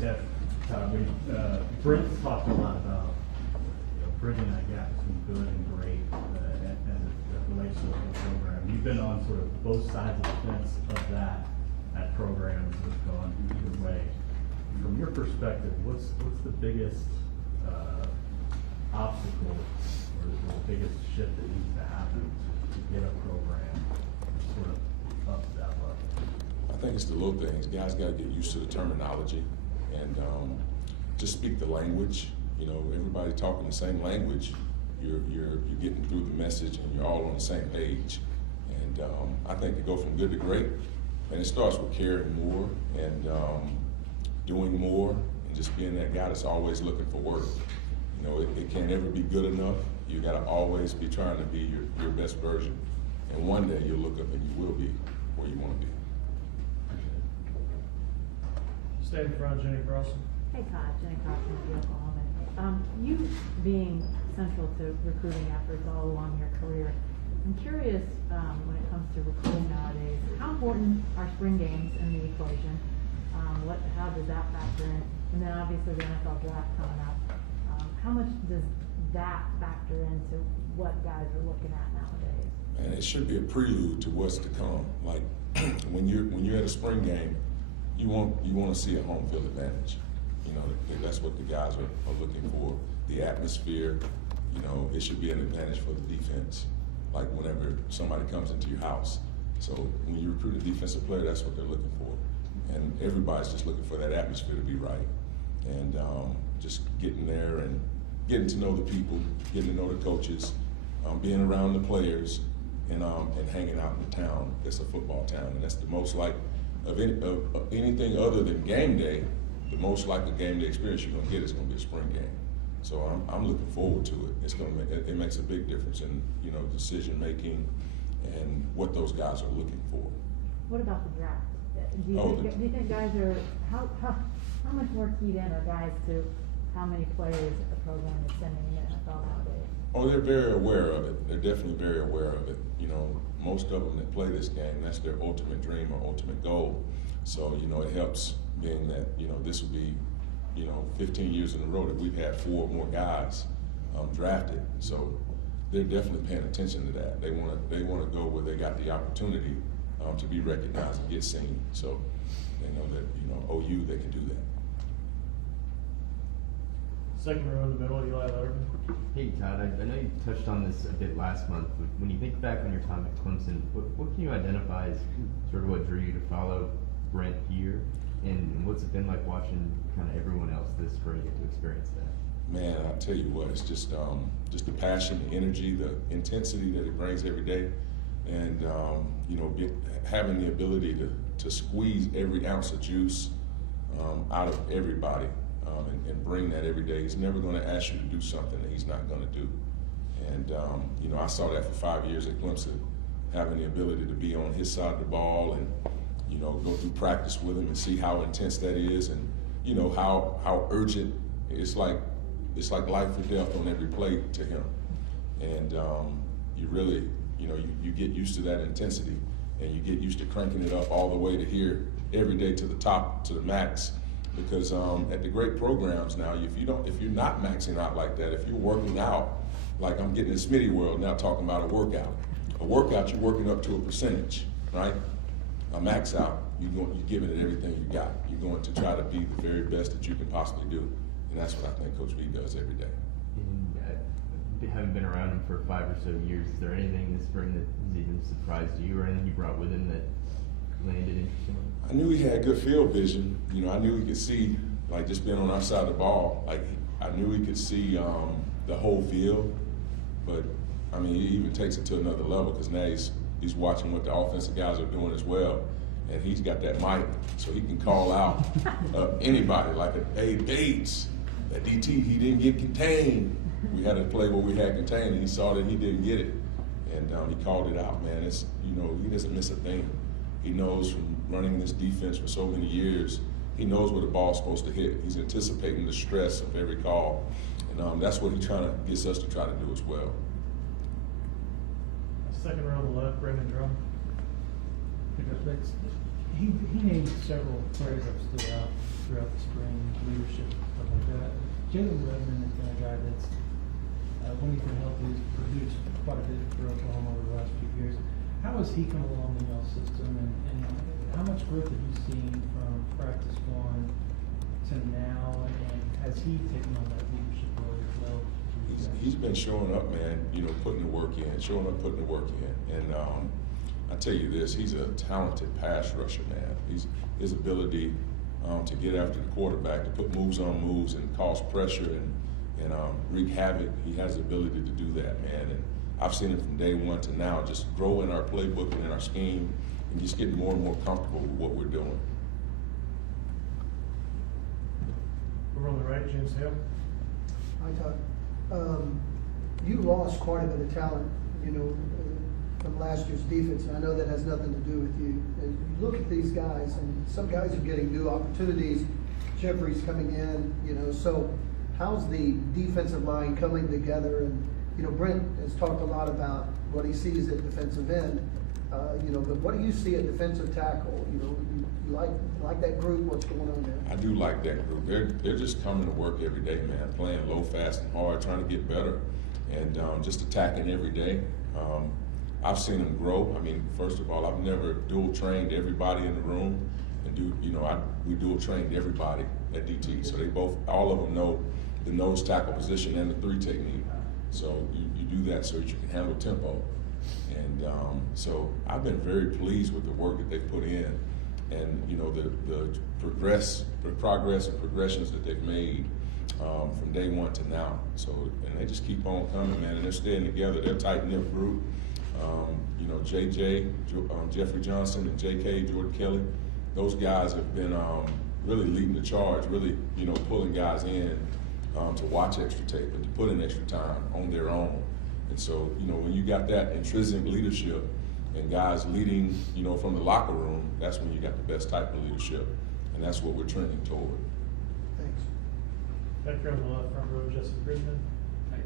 Yeah, Todd, Brent's talked a lot about bridging that gap between good and great and the relationship with the program. You've been on sort of both sides of the fence of that at programs that have gone either way. From your perspective, what's the biggest obstacle or the biggest shift that needs to happen to get a program sort of up to that level? I think it's the little things. Guys got to get used to the terminology and just speak the language. You know, everybody talking the same language. You're getting through the message and you're all on the same page. And I think to go from good to great, and it starts with caring more and doing more and just being that guy that's always looking for work. You know, it can't ever be good enough. You got to always be trying to be your best version. And one day you'll look up and you will be where you want to be. Stay in front of Jenny Carlson. Hey Todd, Jenny Carlson with Oklahoma. You being central to recruiting efforts all along your career, I'm curious when it comes to recruiting nowadays, how important are spring games in the equation? How does that factor in? And then obviously the NFL draft coming up. How much does that factor into what guys are looking at nowadays? And it should be a prelude to what's to come. Like when you're at a spring game, you want to see a home field advantage. You know, that's what the guys are looking for. The atmosphere, you know, it should be an advantage for the defense. Like whenever somebody comes into your house. So when you recruit a defensive player, that's what they're looking for. And everybody's just looking for that atmosphere to be right. And just getting there and getting to know the people, getting to know the coaches, being around the players, and hanging out in the town. It's a football town, and that's the most like of anything other than game day. The most likely game day experience you're gonna get is gonna be a spring game. So I'm looking forward to it. It makes a big difference in decision making and what those guys are looking for. What about the draft? Do you think guys are how much more keyed in are guys to how many players a program is sending in the NFL nowadays? Oh, they're very aware of it. They're definitely very aware of it. You know, most of them that play this game, that's their ultimate dream or ultimate goal. So, you know, it helps being that, this will be, 15 years in a row that we've had 4 or more guys drafted. So they're definitely paying attention to that. They want to go where they got the opportunity to be recognized and get seen. So they know that, OU, they can do that. Second row in the middle, Eli Letterman. Hey Todd, I know you touched on this a bit last month, but when you think back on your time at Clemson, what can you identify as sort of what drew you to follow Brent here, and what's it been like watching kind of everyone else this spring get to experience that? Man, I tell you what, it's just the passion, the energy, the intensity that it brings every day, and having the ability to squeeze every ounce of juice out of everybody. And bring that every day. He's never going to ask you to do something that he's not going to do. And, I saw that for 5 years at Clemson, having the ability to be on his side of the ball and, go through practice with him and see how intense that is and, how urgent. It's like life or death on every play to him. And you really, you get used to that intensity and you get used to cranking it up all the way to here every day to the top, to the max. Because at the great programs now, if you're not maxing out like that, if you're working out, like I'm getting in Smitty world now talking about a workout. A workout, you're working up to a percentage, right? A max out, you're giving it everything you got. You're going to try to be the very best that you can possibly do. And that's what I think Coach V does every day. And having been around him for 5 or so years, is there anything this spring that has even surprised you or anything you brought with him that landed interesting? I knew he had good field vision. I knew he could see, like just being on our side of the ball, like I knew he could see the whole field. But I mean, he even takes it to another level because now he's watching what the offensive guys are doing as well. And he's got that mic, so he can call out anybody, like, hey, Bates, that DT, he didn't get contained. We had a play where we had contained, and he saw that he didn't get it. And he called it out, man. It's, he doesn't miss a thing. He knows from running this defense for so many years, he knows where the ball's supposed to hit. He's anticipating the stress of every call. And that's what he gets us to try to do as well. Second row on the left, Brandon Drum. He named several players that stood out throughout the spring. Jalen Redmond has been a guy that's, when he's been healthy, has produced quite a bit for Oklahoma over the last few years. How has he come along in y'all's system, and how much growth have you seen from practice one to now, and has he taken on that leadership role as well? He's been showing up, man, you know, putting the work in, putting the work in. And I tell you this, he's a talented pass rusher, man. His ability to get after the quarterback, to put moves on moves and cause pressure and wreak havoc, he has the ability to do that, man. And I've seen him from day one to now just grow in our playbook and in our scheme and just getting more and more comfortable with what we're doing. Over on the right, James Hale. Hi, Todd. You lost quite a bit of talent, you know, from last year's defense, and I know that has nothing to do with you. And you look at these guys, and some guys are getting new opportunities. Jeffrey's coming in, you know, so how's the defensive line coming together? And, you know, Brent has talked a lot about what he sees at defensive end, you know, but what do you see at defensive tackle? You know, you like that group? What's going on there? I do like that group. They're just coming to work every day, man, playing low, fast, and hard, trying to get better, and just attacking every day. I've seen them grow. I mean, first of all, I've never dual trained everybody in the room, and we dual trained everybody at DT. So all of them know the nose tackle position and the 3 technique. So you do that so that you can handle tempo. And so I've been very pleased with the work that they've put in, and you know the progress and progressions that they've made from day one to now. So and they just keep on coming, man, and they're staying together. They're a tight-knit group. You know, JJ, Jeffrey Johnson, and JK, Jordan Kelly, those guys have been really leading the charge, really, you know, pulling guys in to watch extra tape and to put in extra time on their own. And so, you know, when you got that intrinsic leadership and guys leading, you know, from the locker room, that's when you got the best type of leadership, and that's what we're trending toward. Thanks. Back here on the left, front row, Justin Brisbane. Hey,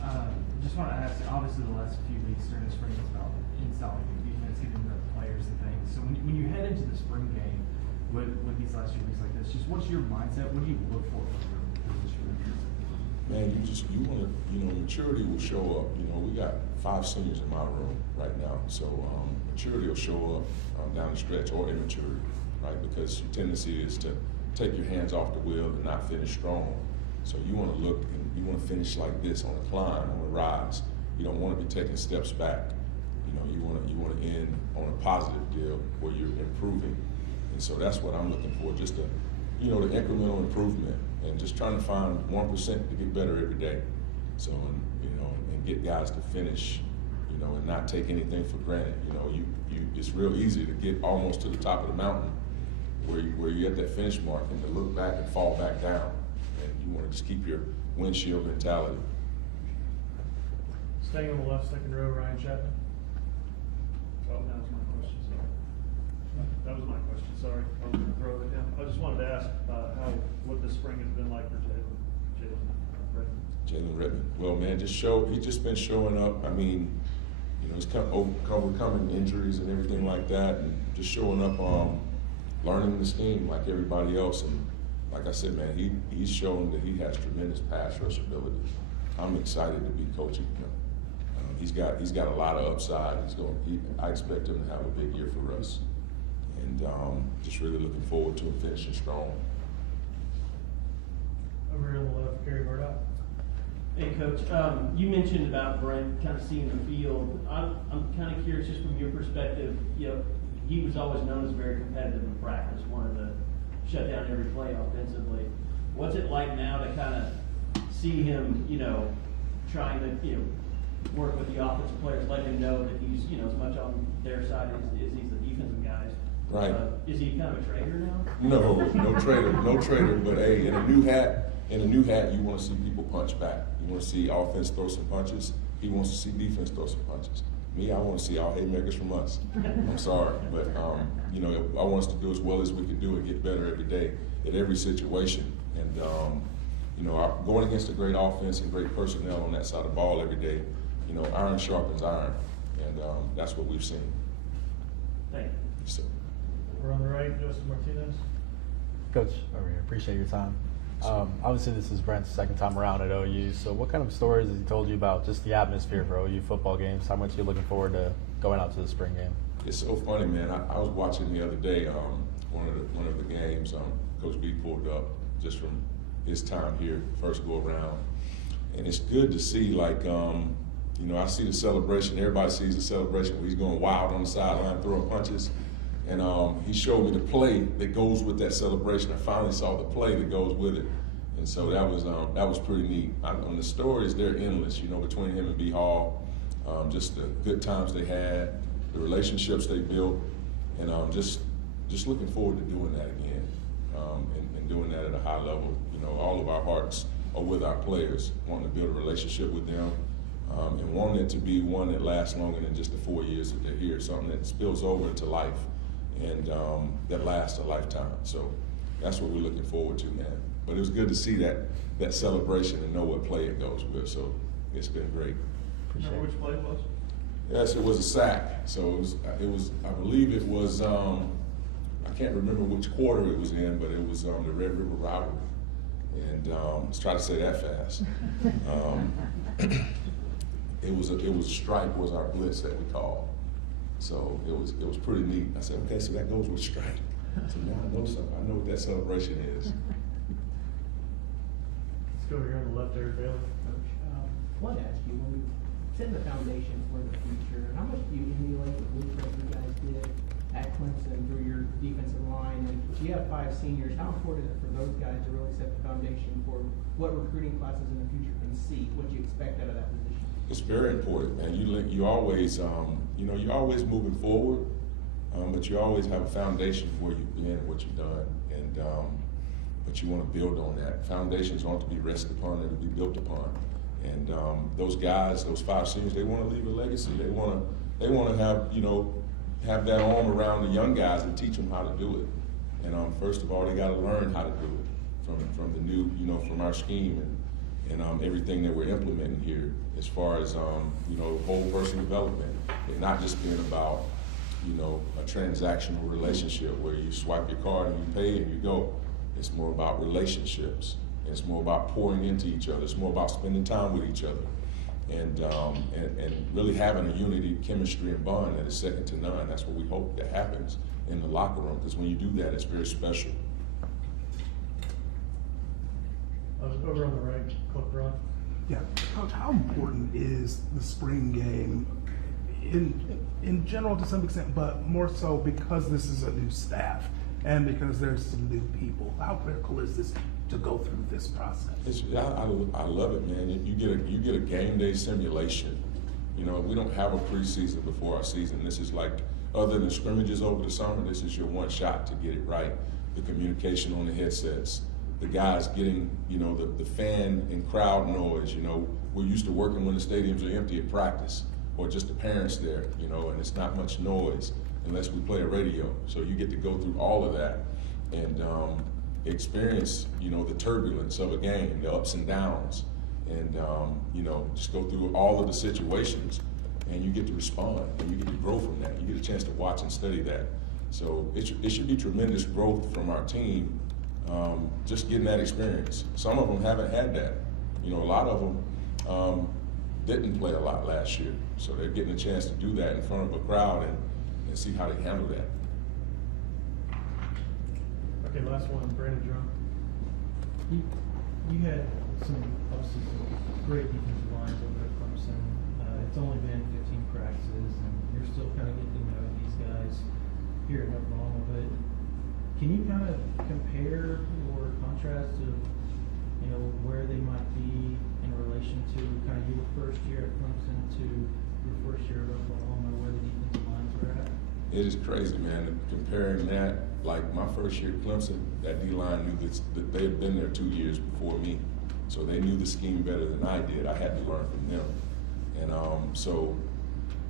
Todd. Just want to ask, obviously the last few weeks during the spring is about installing new defense, getting the players and things. So when you head into the spring game with these last few weeks like this, just what's your mindset? What do you look for your position? Man, you want to, you know, maturity will show up. You know, we got 5 seniors in my room right now, so maturity will show up down the stretch, or immaturity, right? Because your tendency is to take your hands off the wheel and not finish strong. So you want to look and you want to finish like this, on a climb, on a rise. You don't want to be taking steps back. You know, you want to end on a positive deal where you're improving. And so that's what I'm looking for, just the incremental improvement, and just trying to find 1% to get better every day. So, and get guys to finish, you know, and not take anything for granted. You know, it's real easy to get almost to the top of the mountain where you're at that finish mark, and to look back and fall back down. And you want to just keep your windshield mentality. Staying on the left, second row, Ryan Chapman. Oh, that was my question, sorry. That was my question, sorry. I was gonna throw it down. I just wanted to ask what the spring has been like for Jalen Redmond. Jalen Redmond. Well, man, he's just been showing up. I mean, you know, he's overcoming injuries and everything like that, and just showing up, learning the scheme like everybody else. And like I said, man, he's shown that he has tremendous pass rush ability. I'm excited to be coaching him. He's got a lot of upside. I expect him to have a big year for us, and just really looking forward to him finishing strong. Over here on the left, Gary Murdoch. Hey, Coach. You mentioned about Brent kind of seeing the field. I'm kind of curious, just from your perspective. You know, he was always known as very competitive in practice, wanted to shut down every play offensively. What's it like now to kind of see him, you know, trying to, you know, work with the offensive players, let him know that he's, you know, as much on their side as he's the defensive guys. Right. Is he kind of a traitor now? No traitor. But hey, in a new hat, you want to see people punch back. You want to see offense throw some punches. He wants to see defense throw some punches. Me, I want to see all haymakers from us. I'm sorry, but you know, I want us to do as well as we can do and get better every day at every situation. And you know, going against a great offense and great personnel on that side of the ball every day, you know, iron sharpens iron, and that's what we've seen. Thank you. So. We're on the right, Justin Martinez. Coach, over here, appreciate your time. Obviously, this is Brent's second time around at OU. So, what kind of stories has he told you about just the atmosphere for OU football games? How much are you looking forward to going out to the spring game? It's so funny, man. I was watching the other day one of the games. Coach B pulled up just from his time here, first go around, and it's good to see. Like, I see the celebration. Everybody sees the celebration where he's going wild on the sideline, throwing punches. And he showed me the play that goes with that celebration. I finally saw the play that goes with it, and so that was pretty neat. On the stories, they're endless. Between him and B Hall, just the good times they had, the relationships they built, and just looking forward to doing that again, and doing that at a high level. All of our hearts are with our players, wanting to build a relationship with them, and wanting it to be one that lasts longer than just the 4 years that they're here, something that spills over into life. And that lasts a lifetime. So that's what we're looking forward to, man. But it was good to see that celebration and know what play it goes with. So it's been great. Remember which play it was? Yes, it was a sack. So it was I believe it was, I can't remember which quarter it was in, but it was the Red River rivalry. And let's try to say that fast. It was strike was our blitz that we called. So it was pretty neat. I said, okay, so that goes with strike. So now I know something. I know what that celebration is. Let's go here on the left there, Bailey. Coach, I wanted to ask you, when we set the foundation for the future, how much do you emulate the blueprint you guys did at Clemson through your defensive line? And if you have 5 seniors, how important is it for those guys to really set the foundation for what recruiting classes in the future can see, what you expect out of that position? It's very important, man. You always, you're always moving forward, but you always have a foundation for you've been, what you've done, and but you want to build on that. Foundations aren't to be rested upon; they're to be built upon. And those guys, those 5 seniors, they want to leave a legacy. They want to have that arm around the young guys and teach them how to do it. And first of all, they got to learn how to do it from the new, from our scheme and everything that we're implementing here, as far as whole person development, and not just being about a transactional relationship where you swipe your card and you pay and you go. It's more about relationships. It's more about pouring into each other. It's more about spending time with each other, and really having a unity, chemistry, and bond that is second to none. That's what we hope that happens in the locker room, because when you do that, it's very special. Over on the right, Coach Brown. Yeah, Coach, how important is the spring game in general to some extent, but more so because this is a new staff and because there's some new people? How critical is this to go through this process? I love it, man. You get a game day simulation. We don't have a preseason before our season. This is like, other than scrimmages over the summer, this is your one shot to get it right. The communication on the headsets, the guys getting, the fan and crowd noise. We're used to working when the stadiums are empty at practice, or just the parents there, and it's not much noise unless we play a radio. So you get to go through all of that and experience, the turbulence of a game, the ups and downs, and just go through all of the situations, and you get to respond and you get to grow from that. You get a chance to watch and study that. So it should be tremendous growth from our team. Just getting that experience. Some of them haven't had that. A lot of them didn't play a lot last year, so they're getting a chance to do that in front of a crowd and see how they handle that. Okay, last one, Brandon Drum. You had obviously some great defensive lines over at Clemson. It's only been 15 practices, and you're still kind of getting to know these guys here at Oklahoma. But can you kind of compare or contrast to, where they might be in relation to kind of your first year at Clemson to your first year at Oklahoma, where the defensive lines were at? It is crazy, man, comparing that. Like my first year at Clemson, that D-line knew that they had been there 2 years before me. So they knew the scheme better than I did. I had to learn from them. And so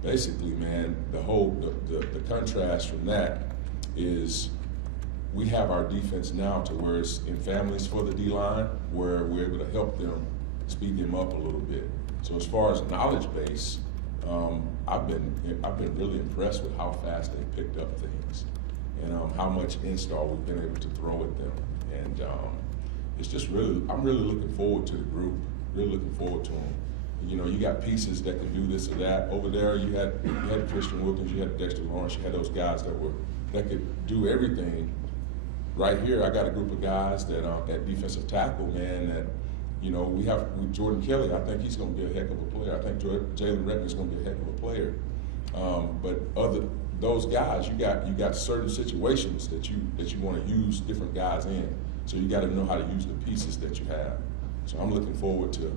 basically, man, the contrast from that is we have our defense now to where it's in families for the D-line, where we're able to help them, speed them up a little bit. So as far as knowledge base, I've been really impressed with how fast they've picked up things, and how much install we've been able to throw at them. it's just really, I'm really looking forward to the group, really looking forward to them. You know, you got pieces that can do this or that. Over there, you had Christian Wilkins, you had Dexter Lawrence, you had those guys that could do everything. Right here, I got a group of guys that at defensive tackle, man, that, you know, we have with Jordan Kelly. I think he's going to be a heck of a player. I think Jalen Redmond is going to be a heck of a player. But those guys, you got certain situations that you want to use different guys in. So you got to know how to use the pieces that you have. So I'm looking forward to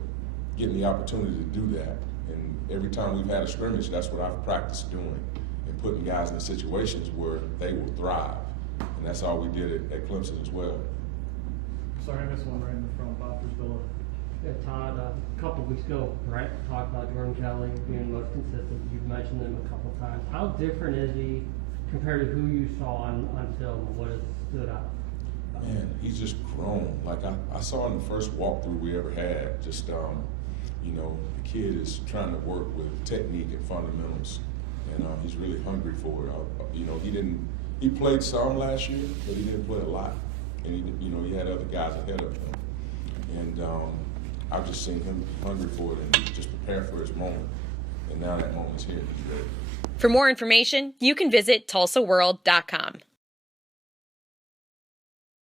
getting the opportunity to do that. And every time we've had a scrimmage, that's what I've practiced doing, and putting guys in situations where they will thrive. And that's all we did at Clemson as well. Sorry, I missed one right in the front, Bob Priscilla. Yeah, Todd, a couple weeks ago, Brent talked about Jordan Kelly being the most consistent. You've mentioned him a couple times. How different is he compared to who you saw on film? What has stood out? Man, he's just grown. Like I saw in the first walkthrough we ever had, just, you know, the kid is trying to work with technique and fundamentals. And he's really hungry for it. You know, he played some last year, but he didn't play a lot. And he had other guys ahead of him. And I've just seen him hungry for it and just prepare for his moment. And now that moment's here. He's ready. For more information, you can visit TulsaWorld.com.